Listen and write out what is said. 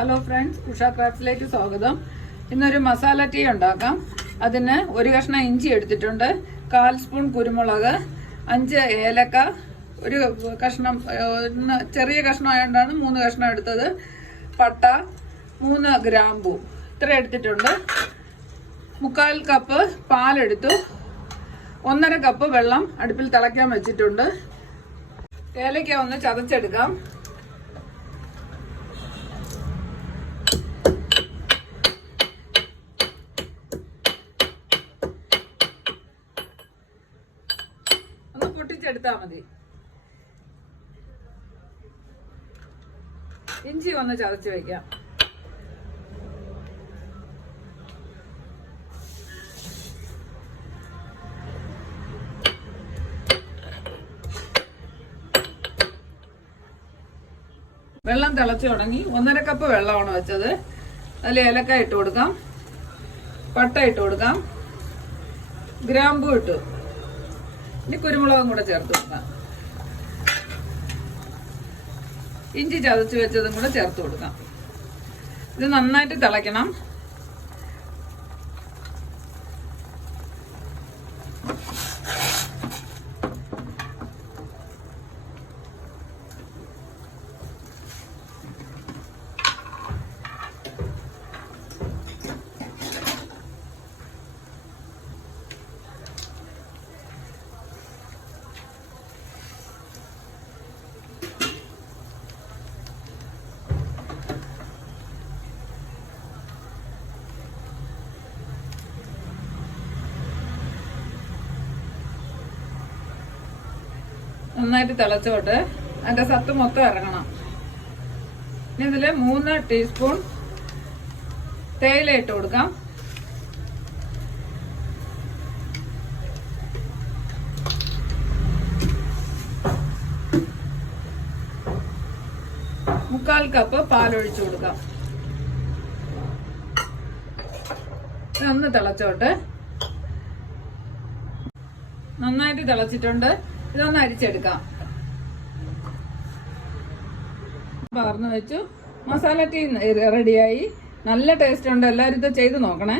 Hello friends Usha ക്രാഫ്റ്റ്സിലേക്ക് സ്വാഗതം. ഇന്നൊരു masala tea ഉണ്ടാക്കാം. അതിന് ഒരു കഷ്ണം ഇഞ്ചി എടുത്തിട്ടുണ്ട്. കാൽ സ്പൂൺ കുരുമുളക് അഞ്ച് ഏലക്ക ഒരു കഷ്ണം ചെറിയ കഷ്ണം ആയതുകൊണ്ടാണ് മൂന്ന് കഷ്ണം എടുത്തത്. പട്ട മൂന്ന് ഗ്രാമ്പു. ഇത്ര എടുത്തിട്ടുണ്ട്. മുക്കാൽ കപ്പ് പാലെടുത്തു. ഒന്നര കപ്പ് വെള്ളം അടുപ്പിൽ തിളയ്ക്കാൻ വെച്ചിട്ടുണ്ട്. ഏലക്ക ഒന്ന് ചതച്ചെടുക്കാം. പൊട്ടിച്ചെടുത്താ മതി. ഇഞ്ചി ഒന്ന് ചതച്ച് വെക്കാം. വെള്ളം തിളച്ചു തുടങ്ങി. ഒന്നര കപ്പ് വെള്ളമാണ് വെച്ചത്. അതിൽ ഏലക്ക ഇട്ട് കൊടുക്കാം. പട്ട ഇട്ട് കൊടുക്കാം. ഗ്രാമ്പു ഇട്ടു. ഇനി കുരുമുളകും കൂടെ ചേർത്ത് കൊടുക്കാം. ഇഞ്ചി ചതച്ച് വെച്ചതും കൂടെ ചേർത്ത് കൊടുക്കാം. ഇത് നന്നായിട്ട് തിളയ്ക്കണം. നന്നായിട്ട് തിളച്ചോട്ട് അതിന്റെ സത്ത് മൊത്തം ഇറങ്ങണം. ഇനി ഇതിൽ മൂന്ന് ടീസ്പൂൺ തേയില ഇട്ട് കൊടുക്കാം. മുക്കാൽ കപ്പ് പാലൊഴിച്ചു കൊടുക്കാം. ഒന്ന് തിളച്ചോട്ട്. നന്നായിട്ട് തിളച്ചിട്ടുണ്ട്. ഇതൊന്ന് അരിച്ചെടുക്കാം. പകർന്നു വെച്ചു. മസാല ടീ റെഡിയായി. നല്ല ടേസ്റ്റ് ഉണ്ട്. എല്ലാവരും ഇത് ചെയ്ത് നോക്കണേ.